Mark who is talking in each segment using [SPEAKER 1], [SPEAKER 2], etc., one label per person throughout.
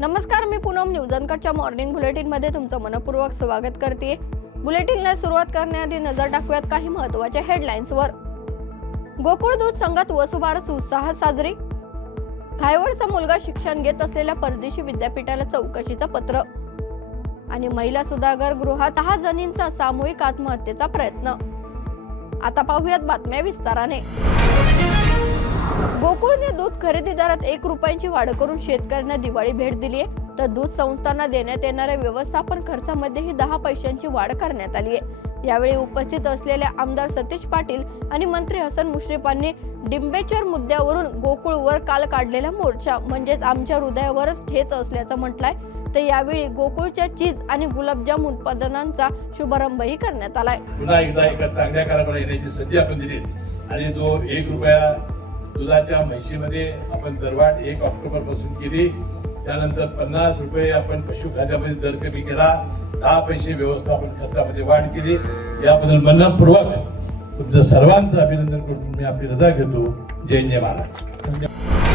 [SPEAKER 1] नमस्कार मी पूनम न्यूज अनकटच्या मॉर्निंग बुलेटिनमध्ये तुमचं मनपूर्वक स्वागत करते बुलेटिनला सुरुवात करण्याआधी नजर टाकूयात काही महत्त्वाच्या हेडलाईन्सवर गोकुळ दूध संघात वसुबारस उत्साहात साजरी. खायवडचा मुलगा शिक्षण घेत असलेल्या परदेशी विद्यापीठाला चौकशीचं पत्र. आणि महिला सुधागर गृहात दहा जणींचा सामूहिक आत्महत्येचा प्रयत्न. आता पाहूयात बातम्या विस्ताराने. खरेदीदारात एक रुपयांची वाढ करून शेतकऱ्यांना दिवाळी भेट दिली आहे तर दूध संस्थांना देण्यात येणाऱ्या व्यवस्थापन खर्चामध्येही दहा पैशांची वाढ करण्यात आली आहे यावेळी उपस्थित असलेल्या आमदार सतीश पाटील आणि मंत्री हसन मुश्रीफांनी डिंबेचर मुद्द्यावरून गोकुळवर काल काढलेला मोर्चा म्हणजेच आमच्या हृदयावरच ठेच असल्याचं म्हटलंय. तर यावेळी गोकुळच्या चीज आणि गुलाबजाम उत्पादनांचा शुभारंभही करण्यात आलाय.
[SPEAKER 2] पुन्हा एकदा एका चांगल्या कार्यक्रमाला येण्याची संधी आपण दिली आणि जो एक रुपया दुधाच्या म्हैशीमध्ये आपण दरवाढ एक ऑक्टोबरपासून केली. त्यानंतर पन्नास रुपये आपण पशुखाद्यामध्ये दर कमी केला. दहा पैसे व्यवस्थापन खर्चामध्ये वाढ केली. याबद्दल मनपूर्वक तुमचं सर्वांचं अभिनंदन करून मी आपली रजा घेतो. जय जय महाराज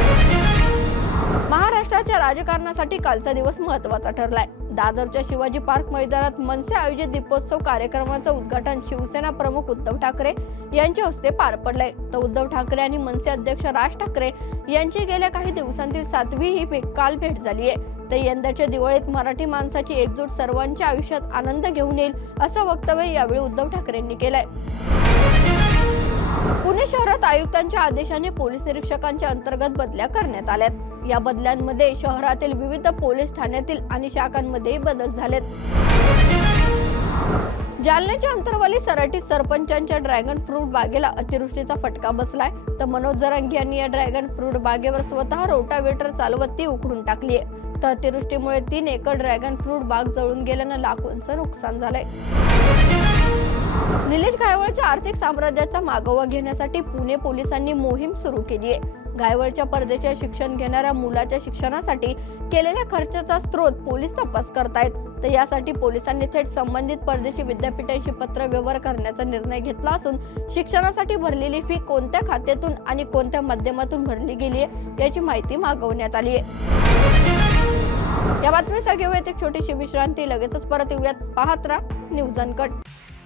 [SPEAKER 1] महाराष्ट्राच्या राजकारणासाठी कालचा दिवस महत्त्वाचा ठरलाय. दादरच्या शिवाजी पार्क मैदानात मनसे आयोजित दीपोत्सव कार्यक्रमाचं उद्घाटन शिवसेना प्रमुख उद्धव ठाकरे यांच्या हस्ते पार पडलंय. तर उद्धव ठाकरे आणि मनसे अध्यक्ष राज ठाकरे यांची गेल्या काही दिवसांतील सातवी ही काल भेट झाली आहे. तर यंदाच्या दिवाळीत मराठी माणसाची एकजूट सर्वांच्या आयुष्यात आनंद घेऊन येईल असं वक्तव्य यावेळी उद्धव ठाकरेंनी केलंय. पुणे शहरात आयुक्तांच्या आदेशाने पोलीस निरीक्षकांच्या अंतर्गत बदल्या करण्यात आल्यात. या बदल्यांमध्ये शहरातील विविध पोलीस ठाण्यातील आणि शाखांमध्येही बदल झालेत. जालन्याच्या अंतरवाली सराटीत सरपंचांच्या ड्रॅगन फ्रूट बागेला अतिवृष्टीचा फटका बसलाय. तर मनोज जरांगी यांनी या ड्रॅगन फ्रूट बागेवर स्वतः रोटावेटर चालवत ती उकडून टाकली आहे. तर अतिवृष्टीमुळे तीन एकर ड्रॅगन फ्रूट बाग जळून गेल्यानं लाखोंचं नुकसान झालंय. निलेश गायवळच्या आर्थिक साम्राज्याचा मागोवा घेण्यासाठी पुणे पोलिसांनी मोहीम सुरू केली आहे. गायवळच्या परदेशात शिक्षण घेणाऱ्या मुलाच्या शिक्षणासाठी केलेल्या खर्चाचा स्रोत पोलीस तपास करतायत. तर यासाठी पोलिसांनी थेट संबंधित परदेशी विद्यापीठांशी पत्र व्यवहार करण्याचा निर्णय घेतला असून शिक्षणासाठी भरलेली फी कोणत्या खात्यातून आणि कोणत्या माध्यमातून भरली गेली आहे याची माहिती मागवण्यात आली आहे. या बातमीसाठी घेऊयात एक छोटीशी विश्रांती. लगेचच परत येऊयात. पाहत राहा न्यूज अनकट.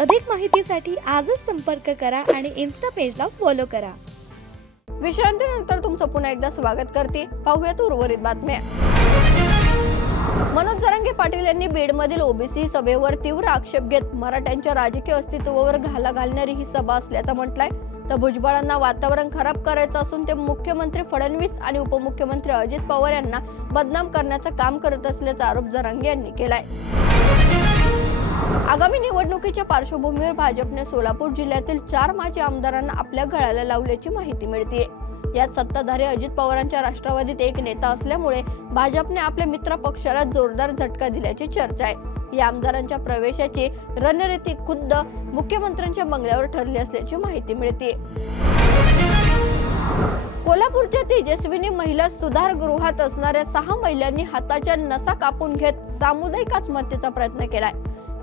[SPEAKER 3] अधिक माहितीसाठी आजच संपर्क करा आणि इन्स्टा पेजला फॉलो करा.
[SPEAKER 1] विश्रांतीनंतर तुमचं पुन्हा एकदा स्वागत करते. पाहूयात उर्वरित बातम्या. मनोज जरांगे पाटील यांनी बीडमधील ओबीसी सभेवर तीव्र आक्षेप घेत मराठ्यांच्या राजकीय अस्तित्वावर घाला घालणारी ही सभा असल्याचं म्हटलंय. तर भुजबळांना वातावरण खराब करायचं असून ते मुख्यमंत्री फडणवीस आणि उपमुख्यमंत्री अजित पवार यांना बदनाम करण्याचं काम करत असल्याचा आरोप जरांगे यांनी केलाय. आगामी निवडणुकीच्या पार्श्वभूमीवर भाजपने सोलापूर जिल्ह्यातील चार माजी आमदारांना आपल्या गळाला लावल्याची माहिती मिळते यात सत्ताधारी अजित पवारांच्या राष्ट्रवादीत एक नेता असल्यामुळे भाजपने आपल्या मित्र पक्षाला जोरदार झटका दिल्याची चर्चा आहे. या आमदारांच्या प्रवेशाची रणनीती खुद्द मुख्यमंत्र्यांच्या बंगल्यावर ठरली असल्याची माहिती मिळते कोल्हापूरच्या तेजस्विनी महिला सुधार गृहात असणाऱ्या सहा महिलांनी हाताच्या नसा कापून घेत सामुदायिक आत्महत्येचा प्रयत्न केलाय.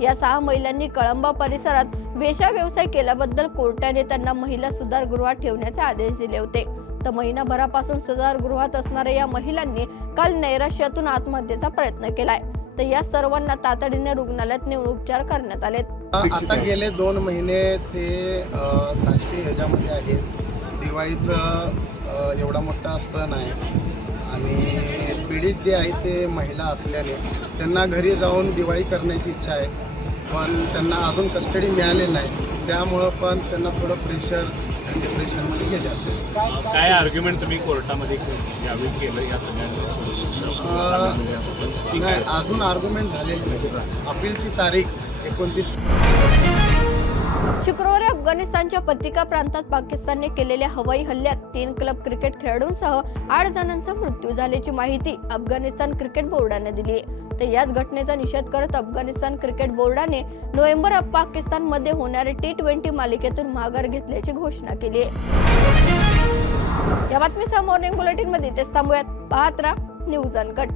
[SPEAKER 1] या सहा महिलांनी कळंबा परिसरात वेशा व्यवसाय केल्याबद्दल कोर्टाने त्यांना महिला सुधार गृहात ठेवण्याचे आदेश दिले होते. तर महिनाभरापासून सुधार गृहात असणाऱ्या या महिलांनी काल नैराश्यातून आत्महत्येचा प्रयत्न केलाय. तर या सर्वांना तातडीने रुग्णालयात नेऊन उपचार करण्यात आलेत.
[SPEAKER 4] आता गेले दोन महिने ते शासकीय ह्याच्यामध्ये आहेत. दिवाळीचं एवढा मोठा सण आहे. आणि पीडित जे आहे ते महिला असल्याने त्यांना घरी जाऊन दिवाळी करण्याची इच्छा आहे. पण त्यांना अजून कस्टडी मिळालेली नाही. त्यामुळं पण त्यांना थोडं प्रेशर आणि डिप्रेशनमध्ये गेले असते.
[SPEAKER 5] काय आर्ग्युमेंट तुम्ही कोर्टामध्ये यावेळी केलं या सगळ्यांना
[SPEAKER 4] नाही अजून आर्ग्युमेंट झालेली नाही. अपीलची तारीख एकोणतीस
[SPEAKER 1] शुक्रवारी अफगाणिस्तानच्या पतिका प्रांतात पाकिस्तानने केलेल्या हवाई हल्ल्यात तीन क्लब क्रिकेट खेळाडूंसह आठ जणांचा मृत्यू झाल्याची माहिती अफगाणिस्तान क्रिकेट बोर्डाने दिली तर याच घटनेचा निषेध करत अफगाणिस्तान क्रिकेट बोर्डाने नोव्हेंबर पाकिस्तानमध्ये होणाऱ्या टी ट्वेंटी मालिकेतून माघार घेतल्याची घोषणा केली या बातमीसह मॉर्निंग बुलेटिनमध्ये तेच थांबूयात. पाहत राहा न्यूज अनकट.